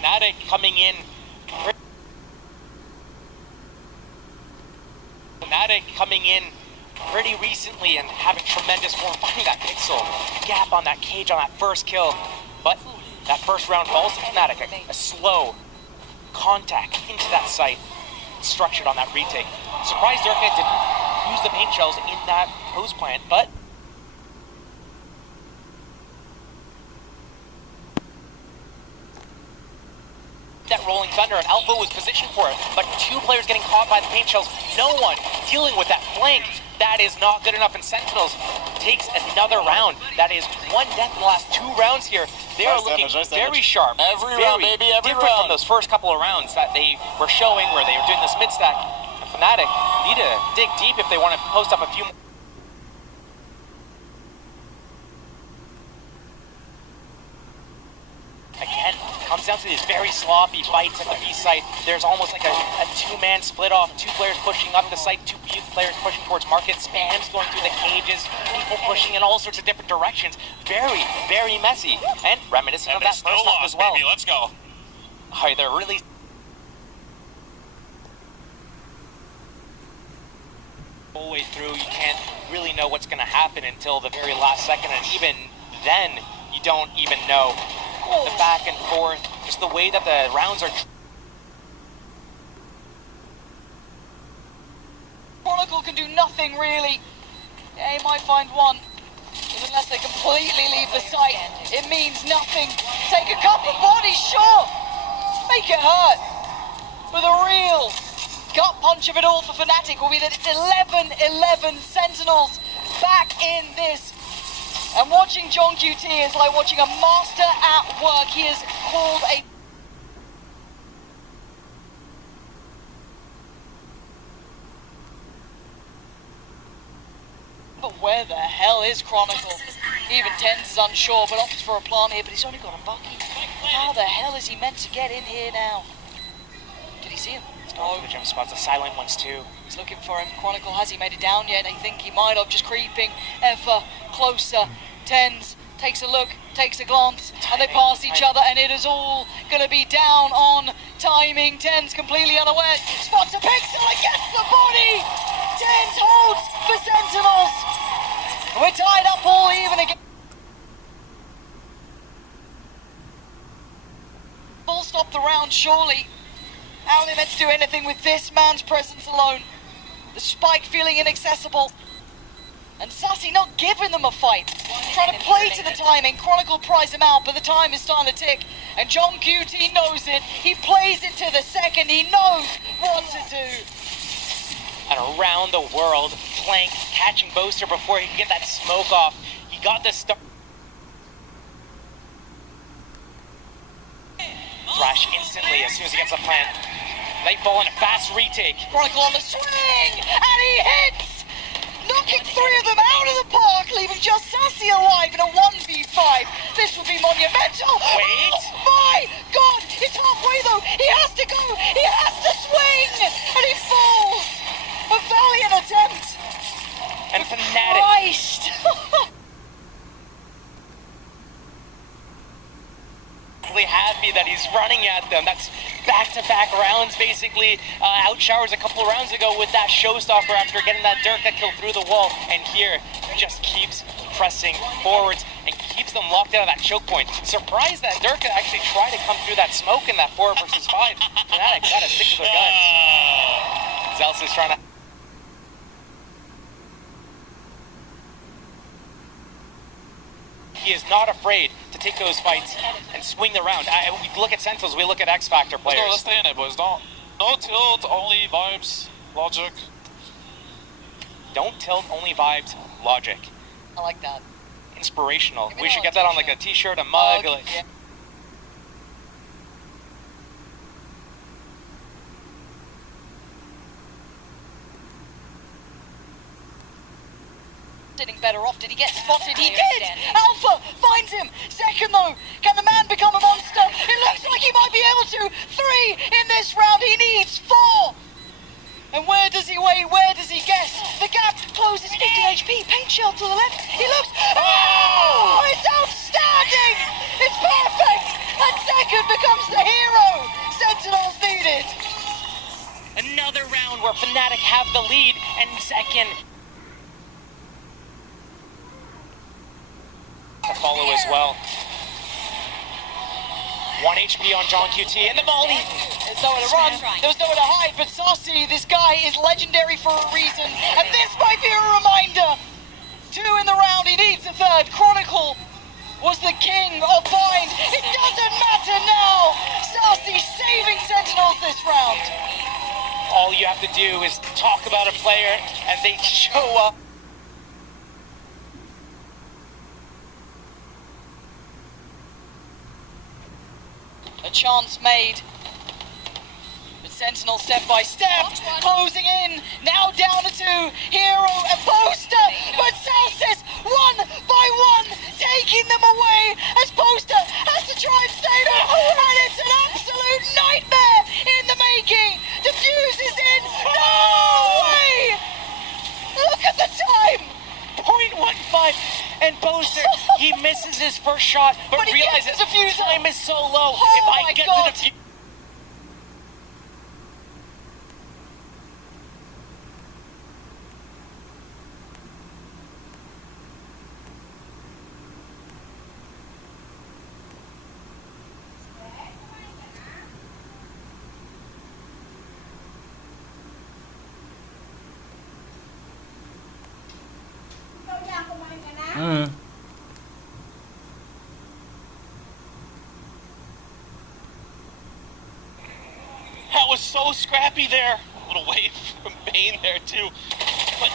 Fnatic coming in. Fnatic coming in pretty recently and having tremendous form, finding that pixel gap on that cage on that first kill. But that first round falls to Fnatic, a slow contact into that site, structured on that retake. Surprised Durka didn't use the paint shells in that hose plant, but that rolling thunder, and Alpha was positioned for it, but two players getting caught by the paint shells, no one dealing with that flank. That is not good enough, and Sentinels takes another round. That is one death in the last 2 rounds here. They are looking very sharp. Every round, baby, every different round. from those first couple of rounds that they were showing where they were doing this mid-stack. And Fnatic need to dig deep if they want to post up a few more. Again, comes down to these very sloppy fights at the B site. There's almost like a two-man split off. 2 players pushing up the site, 2 players pushing towards market, spams going through the cages, people pushing in all sorts of different directions. Very, very messy. And reminiscent of that first half as well. Baby, let's go. Oh, they're really whole way through. You can't really know what's going to happen until the very last second, and even then, you don't even know. The back and forth, just the way that the rounds are. Chronicle can do nothing really. They might find one, but unless they completely leave the site, it means nothing. Take a couple of bodies, sure, make it hurt. But the real gut punch of it all for Fnatic will be that it's 11-11 Sentinels back in this. And watching John QT is like watching a master at work. He is called a... But where the hell is Chronicle? Even Tens is unsure, but opts for a plant here, but he's only got a bucky. How the hell is he meant to get in here now? Did he see him? He's going for the jump spots, the silent ones too. He's looking for him. Chronicle, has he made it down yet? I think he might have, just creeping ever closer. Tens takes a look, takes a glance, and they pass each other, and it is all going to be down on timing. Tens completely unaware. Spots a pixel and gets the body. Tens holds for Sentinels. We're tied up all even again. Full stop the round, surely. How are they meant to do anything with this man's presence alone? The spike feeling inaccessible. And Sassy not giving them a fight. Trying to play to the timing. Chronicle pries him out, but the time is starting to tick. And John QT knows it. He plays it to the second. He knows what to do. And around the world, Flank catching Boaster before he can get that smoke off. He got the start. Thrash instantly as soon as he gets the plant. Nightfall and a fast retake. Chronicle on the swing, and he hits! Knocking 3 of them out of the park, leaving just Sassy alive in a 1v5. This would be monumental. Wait. Oh my God, it's halfway though. He has to go, he has to swing, and he falls. A valiant attempt. And Fnatic. Christ. Happy that he's running at them. That's back-to-back rounds, basically. Outshowers a couple of rounds ago with that showstopper after getting that Durka kill through the wall. And here, just keeps pressing forwards and keeps them locked out of that choke point. Surprised that Durka actually tried to come through that smoke in that 4 versus 5. Fnatic gotta stick to their guns. Zels is trying to... He is not afraid to take those fights and swing the round. We look at Sentinels, we look at X Factor players. Let's stay in it, boys. No tilt, only vibes, logic. Don't tilt, only vibes, logic. I like that. Inspirational. We should get that on like a t-shirt, a mug. Like... Yeah. Better off. Did he get spotted? He did! Alpha finds him! Second though, can the man become a monster? It looks like he might be able to! 3 in this round, he needs 4! And where does he wait? Where does he guess? The gap closes 50 HP, paint shell to the left. He looks... Oh! It's outstanding! It's perfect! And second becomes the hero! round where Fnatic have the lead, and second to follow as well. 1 HP on John QT, and the volley. There's nowhere to run, there was nowhere to hide, but Saucy, this guy is legendary for a reason, and this might be a reminder. 2 in the round, he needs a third. Chronicle was the king of bind. It doesn't matter now. Saucy saving Sentinels this round. All you have to do is talk about a player, and they show up. A chance made. But Sentinel step by step, closing in, now down to 2. Hero and Poster, but Celsius, 1 by 1, taking them away as Poster has to try and save it, and it's an absolute nightmare in the making. Diffuse is in, no way! Look at the time! 0.15, and Poster, he misses his first shot, but he realizes gets the diffuser. time is so low. Oh if I my get God. the diffuser. That was so scrappy there. A little wave from Bane there too. But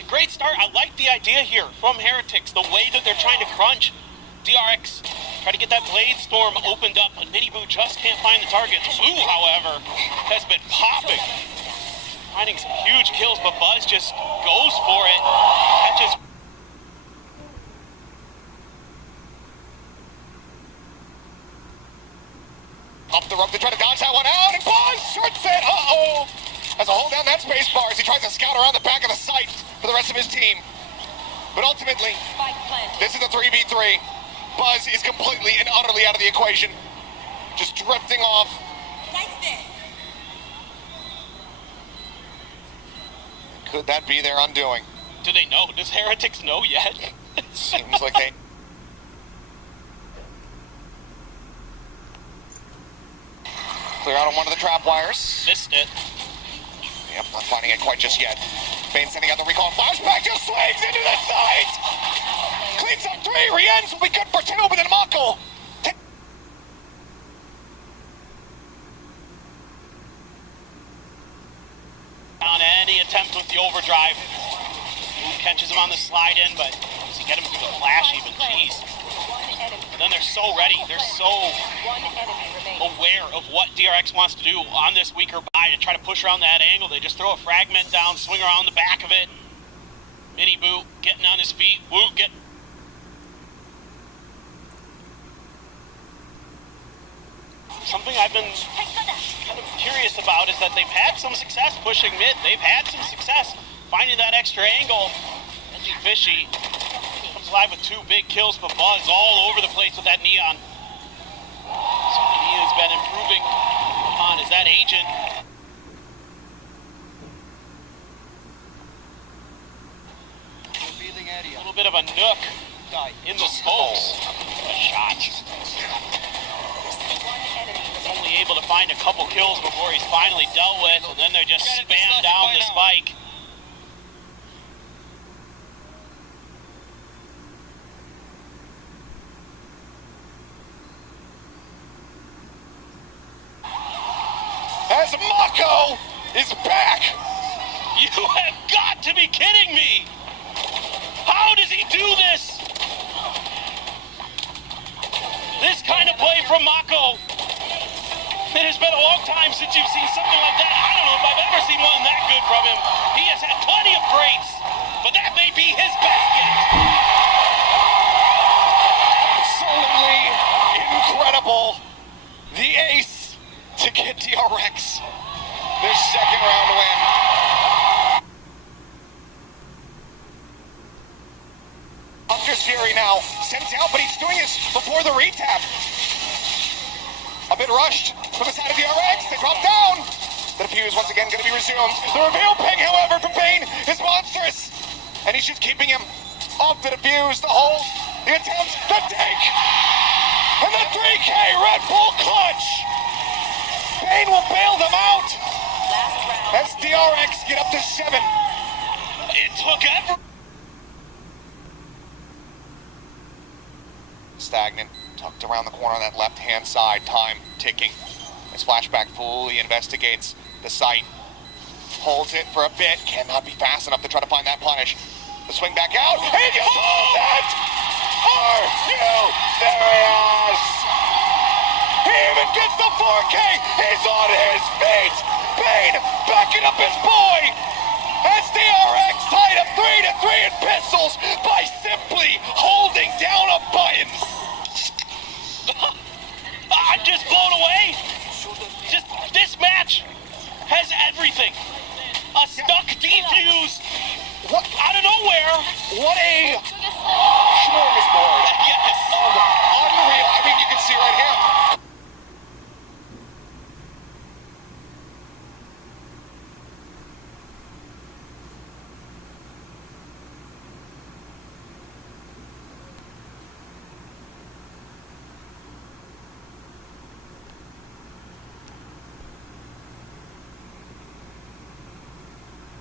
a great start. I like the idea here from Heretics. The way that they're trying to crunch. DRX try to get that Blade Storm opened up, but Miniboo just can't find the target. Boo, however, has been popping. Finding some huge kills, but Buzz just goes for it. That just up the rope to try to dodge that one out, and Buzz shorts it. Uh-oh. Has a hold down that space bar as he tries to scout around the back of the site for the rest of his team. But ultimately, this is a 3v3. Buzz is completely and utterly out of the equation. Just drifting off. Could that be their undoing? do they know? Does Heretics know yet? Seems like they... Clear out on one of the trap wires. Missed it. Yep, not finding it quite just yet. Bane sending out the recall flashback, just swings into the side! Cleans up 3, Rien's will be good for 2, but then Mako. On any attempt with the overdrive. Ooh, catches him on the slide in, but does he get him through the flash even? Jeez. And then they're so ready. They're so aware of what DRX wants to do on this weaker buy to try to push around that angle. They just throw a fragment down, swing around the back of it. Mini Boot getting on his feet. Woot get. Something I've been kind of curious about is that they've had some success pushing mid. They've had some success finding that extra angle. Benji Fishy comes live with 2 big kills, but Buzz all over the place with that Neon. Something he has been improving on is that agent. A little bit of a nook in the smokes. A shot. Only able to find a couple kills before he's finally dealt with, and then they just spam down the spike. As Mako is back! You have got to be kidding me! How does he do this? This kind of play from Mako. It has been a long time since you've seen something like that. I don't know if I've ever seen one that good from him. He has had plenty of greats, but that may be his best yet. Absolutely incredible. The ace to get DRX their second round win. Hunter's Fury now sent out, but he's doing this before the retap. A bit rushed from the side of DRX. They drop down. The defuse once again going to be resumed. The reveal ping, however, from Bane is monstrous. And he's just keeping him off the defuse, the hold, the attempt, the take. And the 3K Red Bull clutch. Bane will bail them out. As DRX get up to 7. It took ever. Stagnant, tucked around the corner on that left-hand side, time ticking. As Flashback fully investigates the site. Holds it for a bit, cannot be fast enough to try to find that punish. The swing back out, and you hold it! Are you serious? He even gets the 4K, he's on his feet! Bane backing up his boy! As DRX tied up 3-3 in pistols by simply holding down a button. I'm just blown away. Just this match has everything. A stuck defuse What? out of nowhere. What a